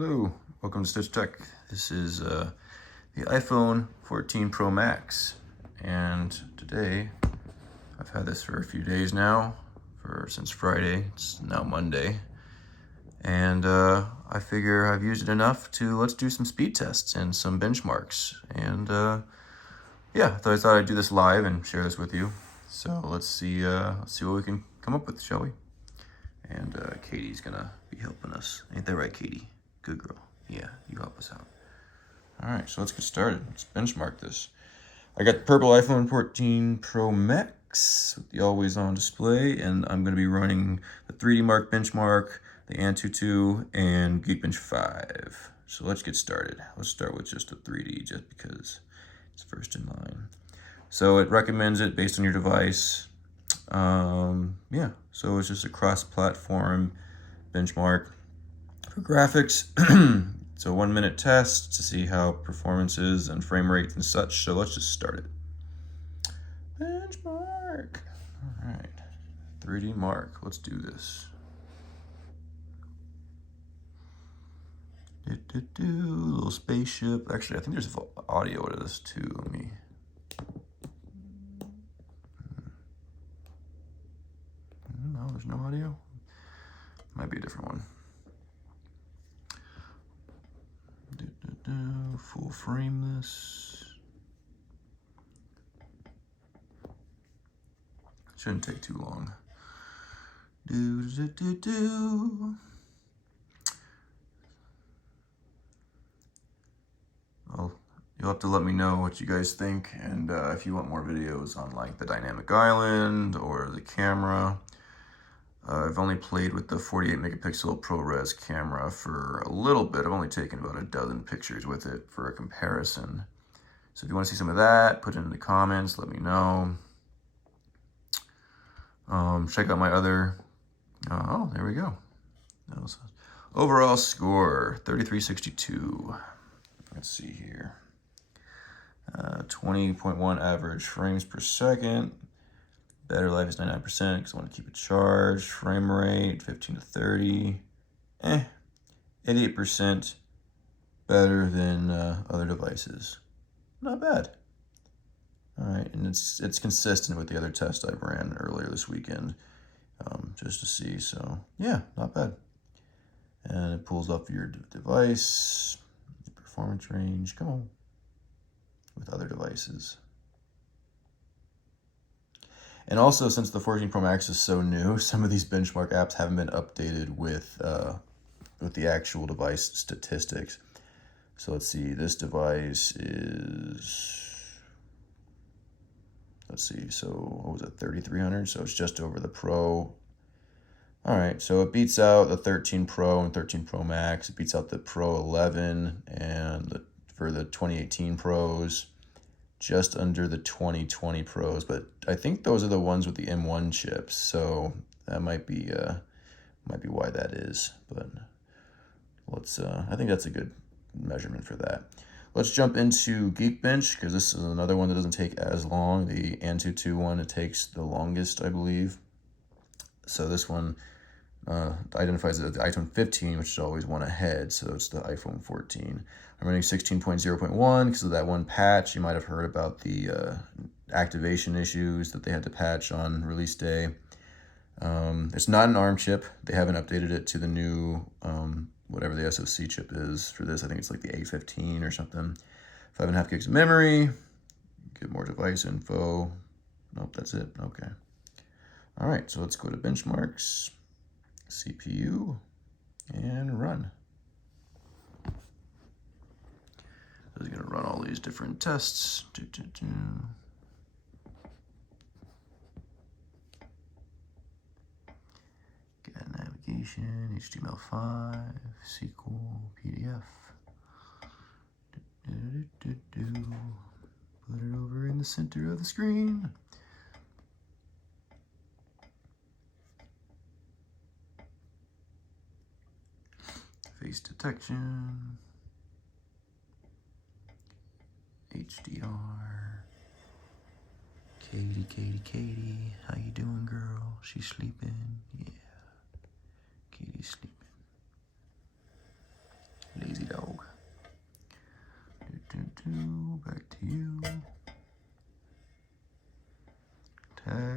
Hello, welcome to Stitch TEC. This is the iPhone 14 Pro Max, and today I've had this for a few days now, since Friday. It's now Monday, and I figure I've used it enough to let's do some speed tests and some benchmarks. And yeah, I thought I'd do this live and share this with you. So let's see what we can come up with, shall we? And Katie's gonna be helping us. Ain't that right, Katie? Good girl. Yeah, you help us out. All right, so let's get started. Let's benchmark this. I got the purple iPhone 14 Pro Max with the always-on display, and I'm going to be running the 3DMark benchmark, the AnTuTu, and Geekbench 5. So let's get started. Let's start with just a 3D, just because it's first in line. So it recommends it based on your device. Yeah, so it's just a cross-platform benchmark. For graphics, it's a 1 minute test to see how performance is and frame rate and such. So let's just start it. Benchmark. All right, 3DMark. Let's do this. Little spaceship. Actually, I think there's audio to this too. Let me. No, there's no audio. Might be a different one. Full frame this. Shouldn't take too long. Well, you'll have to let me know what you guys think, and if you want more videos on like the dynamic island or the camera. I've only played with the 48 megapixel ProRes camera for a little bit. I've only taken about a dozen pictures with it for a comparison. So if you want to see some of that, put it in the comments, let me know. Check out my other, oh, there we go. Overall score, 3362. Let's see here. 20.1 average frames per second. Battery life is 99% because I want to keep it charged. Frame rate, 15 to 30. 88% better than other devices. Not bad. All right, and it's consistent with the other test I've ran earlier this weekend, just to see. So yeah, not bad. And it pulls up your device, the performance range. Come on, with other devices. And also, since the 14 Pro Max is so new, some of these benchmark apps haven't been updated with the actual device statistics. So let's see, this device is, let's see, so what was it, 3300? So it's just over the Pro. All right, so it beats out the 13 Pro and 13 Pro Max. It beats out the Pro 11 and for the 2018 Pros. Just under the 2020 Pros, but I think those are the ones with the M1 chips, so that might be why that is. But let's I think that's a good measurement for that. Let's jump into Geekbench, because this is another one that doesn't take as long. The AnTuTu one, it takes the longest, I believe. So this one identifies it as the iPhone 15, which is always one ahead, so it's the iPhone 14. I'm running 16.0.1 because of that one patch. You might have heard about the activation issues that they had to patch on release day. It's not an ARM chip. They haven't updated it to the new, whatever the SoC chip is for this. I think it's like the A15 or something. 5.5 gigs of memory. Get more device info. Nope, that's it. Okay. All right, so let's go to benchmarks, CPU, and run. So it's gonna run all these different tests. Get navigation, HTML5, SQL, PDF. Put it over in the center of the screen. Face detection, HDR, Katie, how you doing, girl? She's sleeping, yeah, Katie's sleeping.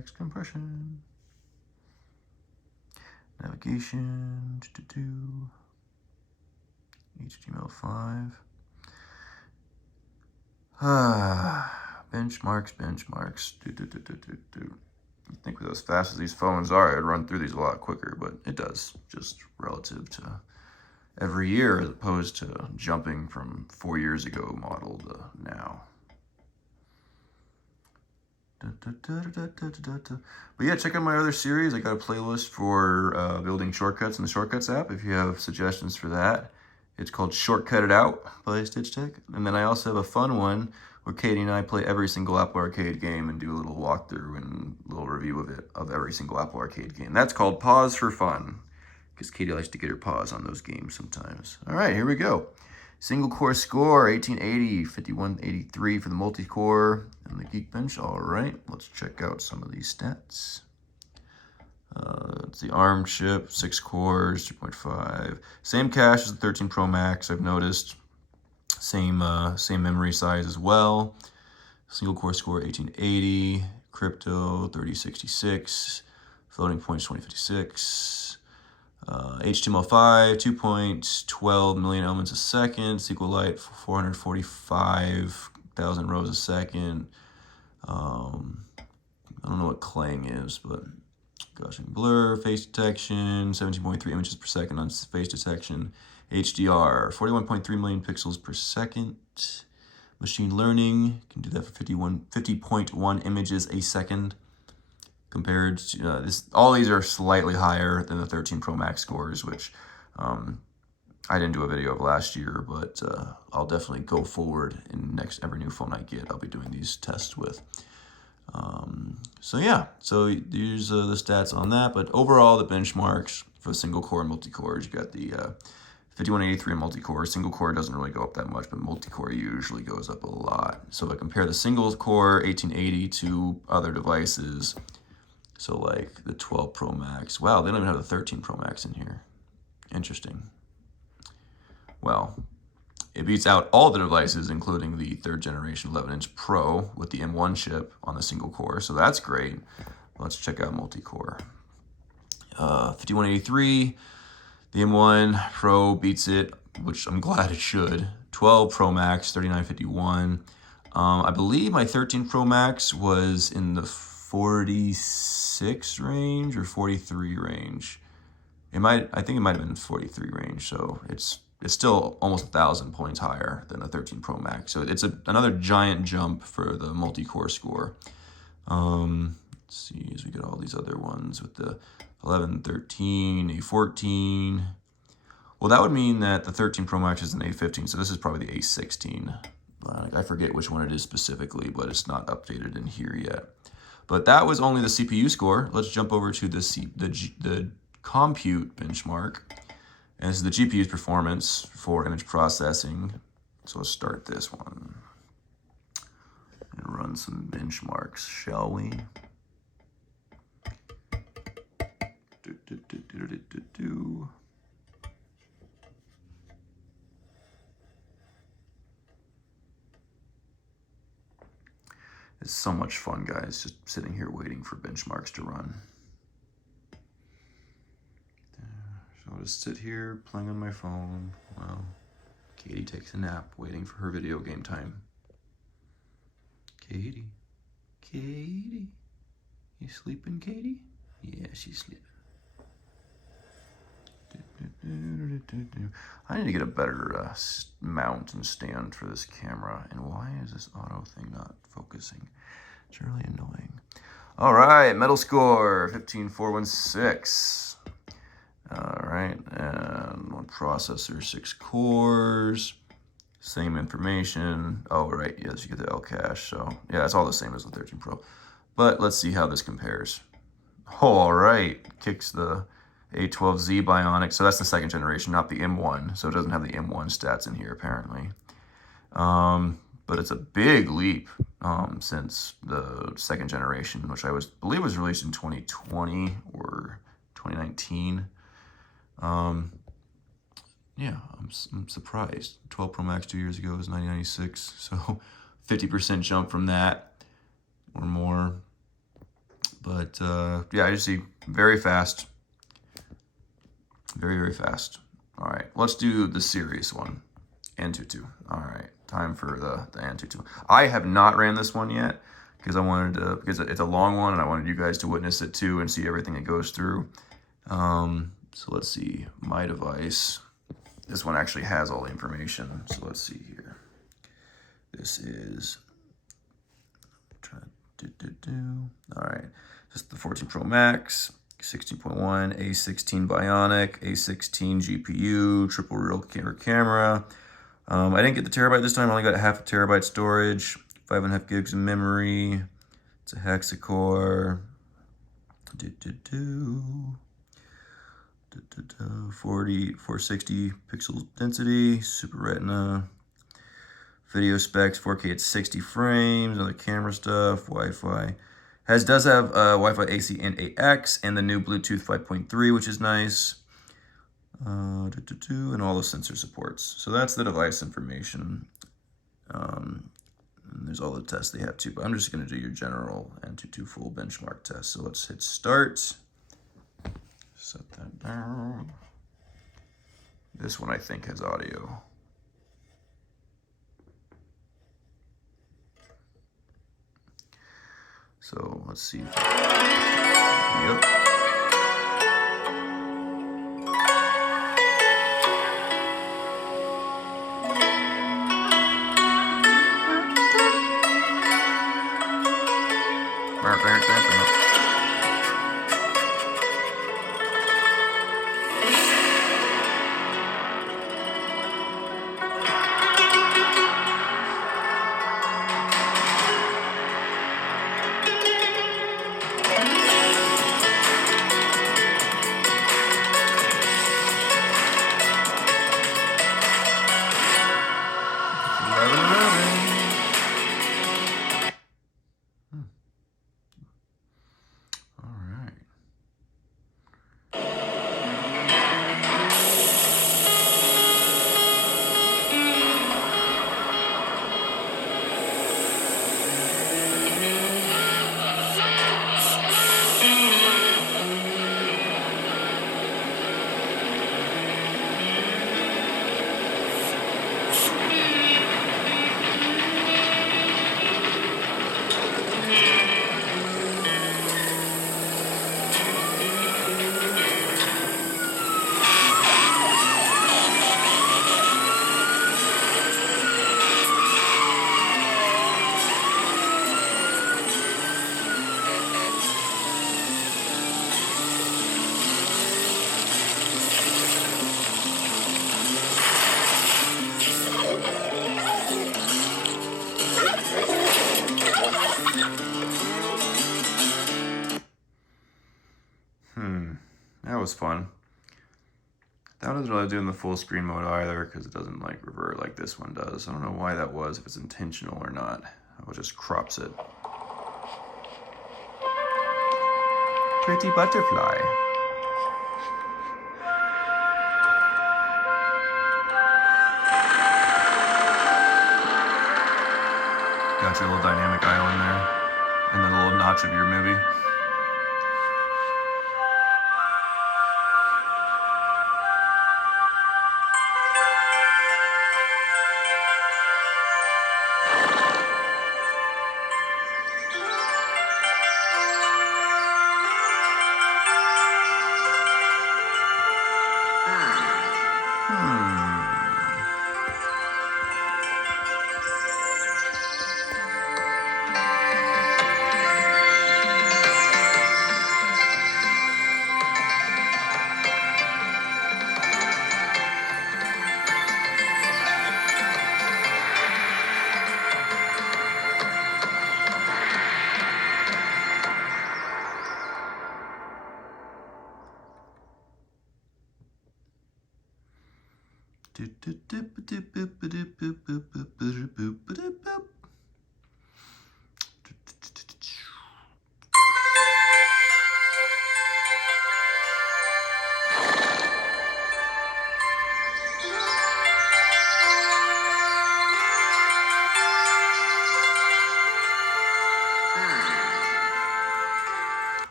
text compression. Navigation, HTML5. Benchmarks. I think with as fast as these phones are, I'd run through these a lot quicker, but it does, just relative to every year as opposed to jumping from 4 years ago model to now. But yeah, check out my other series. I got a playlist for building shortcuts in the Shortcuts app if you have suggestions for that. It's called Shortcut It Out by Stitch TEC. And then I also have a fun one where Katie and I play every single Apple Arcade game and do a little walkthrough and a little review of every single Apple Arcade game. That's called Pause for Fun, because Katie likes to get her paws on those games sometimes. All right, here we go. Single core score, 1880, 5183 for the multi-core and the Geekbench. All right, let's check out some of these stats. It's the ARM chip, 6 cores, 2.5. Same cache as the 13 Pro Max, I've noticed. Same memory size as well. Single core score, 1880. Crypto, 3066. Floating points, 2056. HTML5, 2.12 million elements a second. SQLite, 445,000 rows a second. I don't know what Clang is, but Gaussian blur, face detection, 17.3 images per second on face detection. HDR, 41.3 million pixels per second. Machine learning, can do that for 50.1 images a second. Compared to all these are slightly higher than the 13 Pro Max scores, which I didn't do a video of last year, but I'll definitely go forward in every new phone I get. I'll be doing these tests with. So yeah, so here's the stats on that. But overall, the benchmarks for single core and multi-cores, you got the 5183 multi-core. Single core doesn't really go up that much, but multi-core usually goes up a lot. So if I compare the single core 1880 to other devices, so like the 12 Pro Max. Wow, they don't even have the 13 Pro Max in here. Interesting. Well, it beats out all the devices, including the 3rd generation 11-inch Pro with the M1 chip on the single core, so that's great. Let's check out multi-core. 5183, the M1 Pro beats it, which I'm glad it should. 12 Pro Max, 3951. I believe my 13 Pro Max was in the 46 range or 43 range. I think it might have been 43 range, so it's still almost 1,000 points higher than a 13 Pro Max. So it's another giant jump for the multi-core score. Let's see, as we get all these other ones with the 11, 13, A14. Well, that would mean that the 13 Pro Max is an A15, so this is probably the A16. I forget which one it is specifically, but it's not updated in here yet. But that was only the CPU score. Let's jump over to the compute benchmark. And this is the GPU's performance for image processing. So let's start this one and run some benchmarks, shall we? It's so much fun, guys, just sitting here waiting for benchmarks to run. So I'll just sit here playing on my phone while Katie takes a nap, waiting for her video game time. Katie, you sleeping, Katie? Yeah, she's sleeping. I need to get a better mount and stand for this camera. And why is this auto thing not focusing? It's really annoying. All right, metal score, 15416. All right, and one processor, 6 cores. Same information. Oh, right, yes, you get the L cache. So yeah, it's all the same as the 13 Pro. But let's see how this compares. All right, kicks the A12Z Bionic. So that's the 2nd generation, not the M1. So it doesn't have the M1 stats in here, apparently. But it's a big leap since the 2nd generation, which I believe was released in 2020 or 2019. Yeah, I'm surprised. 12 Pro Max 2 years ago was 1996, so 50% jump from that or more. But yeah, I just see very fast. Very, very fast. All right, let's do the serious one. AnTuTu. All right, time for the AnTuTu. I have not ran this one yet because I wanted to, because it's a long one and I wanted you guys to witness it too and see everything it goes through. So let's see, my device. This one actually has all the information. So let's see here. This is, all right, this is the 14 Pro Max, 16.1, A16 Bionic, A16 GPU, triple rear camera. I didn't get the terabyte this time. I only got half a terabyte storage, 5.5 gigs of memory. It's a hexa-core. 460 pixels density, super retina. Video specs, 4K at 60 frames, other camera stuff, Wi-Fi. Does have Wi-Fi AC and AX, and the new Bluetooth 5.3, which is nice. And all the sensor supports. So that's the device information. And there's all the tests they have too, but I'm just gonna do your general AnTuTu full benchmark test. So let's hit start. Set that down. This one I think has audio. So let's see. Yep. That was fun. That doesn't really do in the full screen mode either because it doesn't like revert like this one does. I don't know why that was, if it's intentional or not. It just crops it. Pretty butterfly. Got your little dynamic island there, and the little notch of your movie.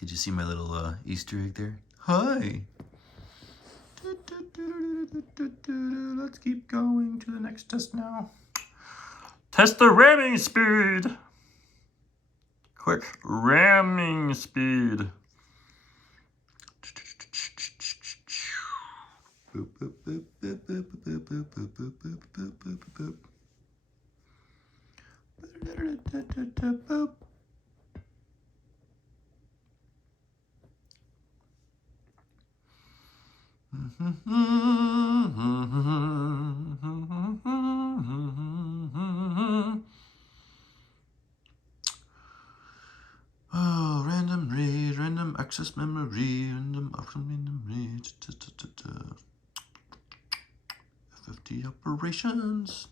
Did you see my little Easter egg there? Hi! Let's keep going to the next test now. Test the ramming speed! Quick ramming speed. Boop, boop, boop, boop, boop, boop, boop, boop, boop, boop, boop, boop, boop. Oh, random read, random access memory, random memory, FFT operations.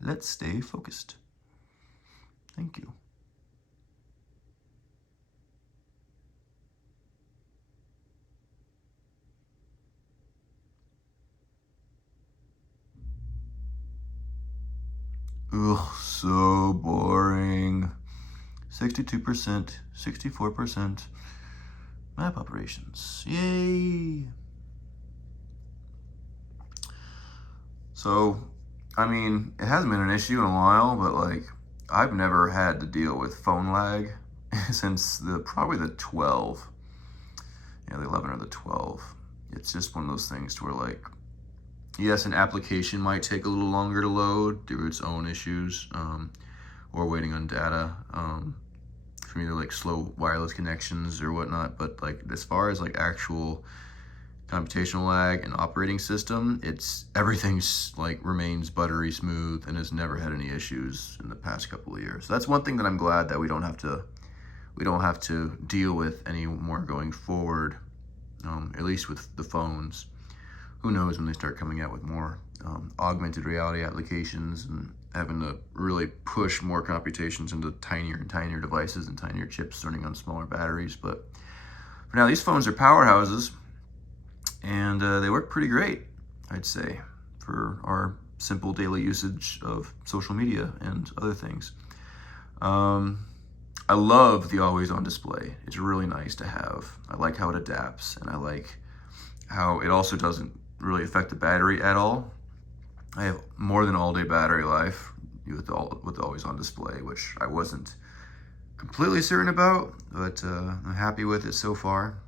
Let's stay focused. Thank you. Ugh, so boring. 62%, 64% map operations. Yay! So, I mean, it hasn't been an issue in a while, but like, I've never had to deal with phone lag since probably the 12. Yeah, the 11 or the 12. It's just one of those things to where like, yes, an application might take a little longer to load due to its own issues, or waiting on data, from either like slow wireless connections or whatnot. But like, as far as like actual computational lag and operating system, everything's like remains buttery smooth and has never had any issues in the past couple of years. So that's one thing that I'm glad that we don't have to deal with anymore going forward, at least with the phones. Who knows when they start coming out with more augmented reality applications and having to really push more computations into tinier and tinier devices and tinier chips running on smaller batteries. But for now, these phones are powerhouses, and they work pretty great, I'd say, for our simple daily usage of social media and other things. I love the always on display. It's really nice to have. I like how it adapts, and I like how it also doesn't really affect the battery at all. I have more than all day battery life with the always on display, which I wasn't completely certain about, but I'm happy with it so far.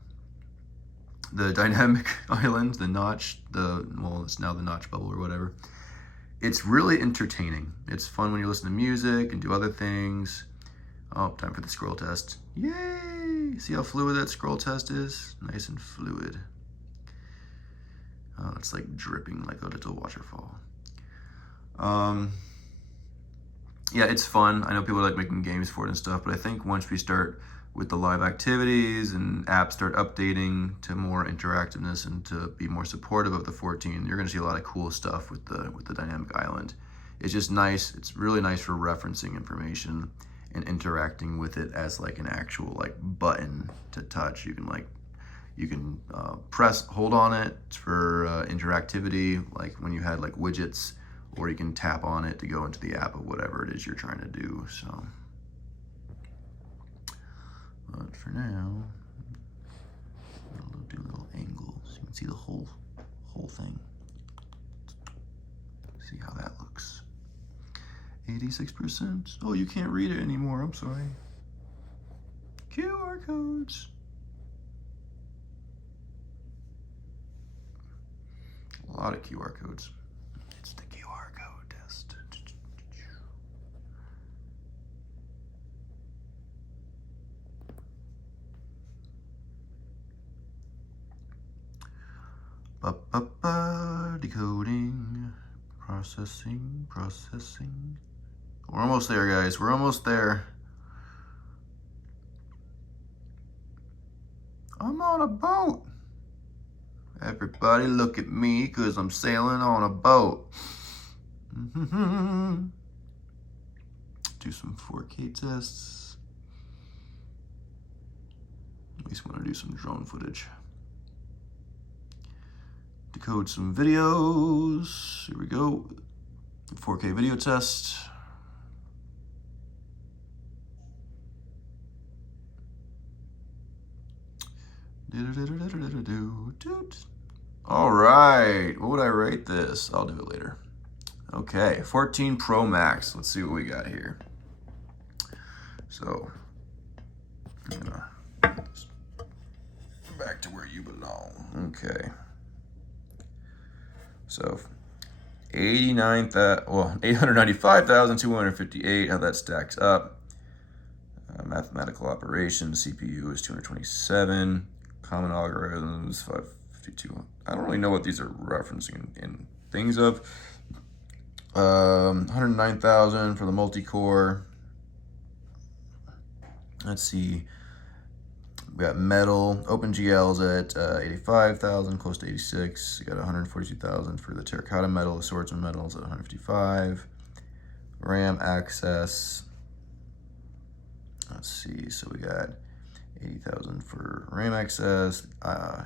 The dynamic island, the notch, it's now the notch bubble or whatever. It's really entertaining. It's fun when you listen to music and do other things. Oh, time for the scroll test. Yay! See how fluid that scroll test is? Nice and fluid. Oh, it's like dripping like a little waterfall. Yeah, it's fun. I know people like making games for it and stuff, but I think once we start with the live activities and apps start updating to more interactiveness and to be more supportive of the 14, you're gonna see a lot of cool stuff with the dynamic island. It's just nice. It's really nice for referencing information and interacting with it as like an actual like button to touch. You can hold on it for interactivity, like when you had like widgets, or you can tap on it to go into the app of whatever it is you're trying to do. So, but for now, I'll do a little angle so you can see the whole thing. See how that looks. 86%. Oh, you can't read it anymore. I'm sorry. QR codes. A lot of QR codes. It's the QR code test. Decoding, processing. We're almost there, guys. We're almost there. I'm on a boat. Everybody look at me, cause I'm sailing on a boat. Do some 4K tests. At least want to do some drone footage. Decode some videos. Here we go. 4K video test. All right, what would I rate this? I'll do it later. Okay, 14 Pro Max. Let's see what we got here. So, I'm gonna put this back to where you belong. Okay. So, 895,258. How that stacks up. Mathematical operations, CPU is 227. Common algorithms, 552. I don't really know what these are referencing in things of. 109,000 for the multi-core. Let's see. We got metal. OpenGL's at 85,000, close to 86. We got 142,000 for the terracotta metal. The swordsman metal's at 155. RAM access. Let's see. So we got 80,000 for RAM access.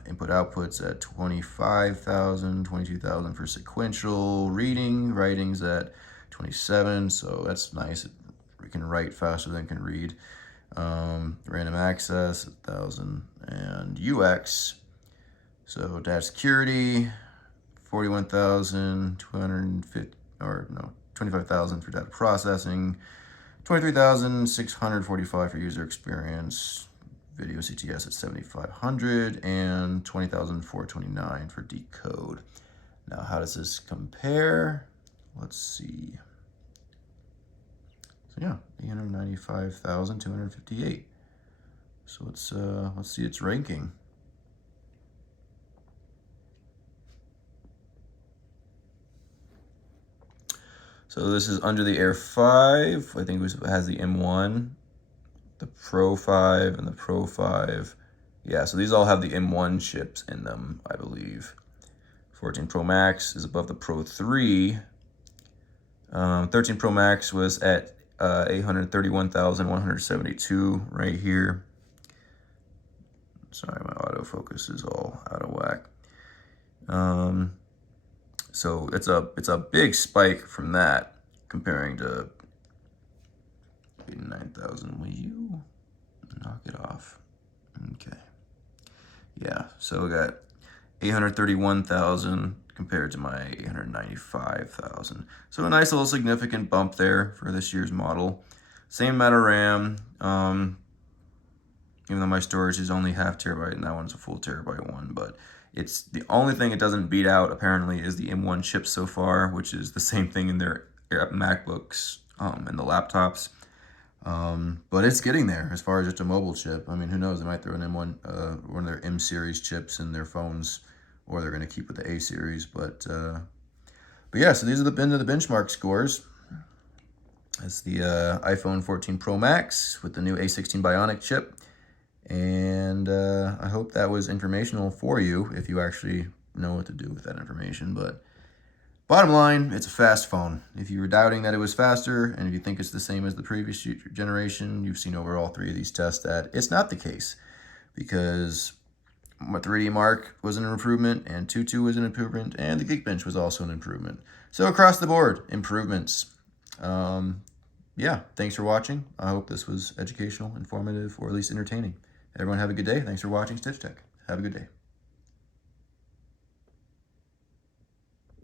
Input outputs at 25,000. 22,000 for sequential reading. Writing's at 27. So that's nice. We can write faster than can read. Random access 1,000, and UX, so data security 41,250, or no, 25,000 for data processing, 23,645 for user experience, video CTS at 7,500, and 20,429 for decode. Now, how does this compare? Let's see. Yeah, 895,258. So let's see its ranking. So this is under the Air 5. I think it has the M1, the Pro 5, and the Pro 5. Yeah, so these all have the M1 chips in them, I believe. 14 Pro Max is above the Pro 3. 13 Pro Max was at 831,172 right here. Sorry, my autofocus is all out of whack. So it's a big spike from that comparing to 89,000. Will you knock it off? Okay. Yeah, so we got 831,000 compared to my 895,000. So a nice little significant bump there for this year's model. Same amount of RAM, even though my storage is only half terabyte and that one's a full terabyte one, but it's the only thing it doesn't beat out apparently is the M1 chip so far, which is the same thing in their MacBooks and the laptops. But it's getting there as far as just a mobile chip. I mean, who knows? They might throw an M1, one of their M series chips in their phones, or they're going to keep with the A series. But yeah, so these are the end of the benchmark scores. That's the iPhone 14 Pro Max with the new A16 Bionic chip. And I hope that was informational for you if you actually know what to do with that information. But bottom line, it's a fast phone. If you were doubting that it was faster, and if you think it's the same as the previous generation, you've seen over all three of these tests that it's not the case, because 3DMark was an improvement, and AnTuTu was an improvement, and the Geekbench was also an improvement. So across the board, improvements. Yeah, thanks for watching. I hope this was educational, informative, or at least entertaining. Everyone have a good day. Thanks for watching Stitch TEC. Have a good day.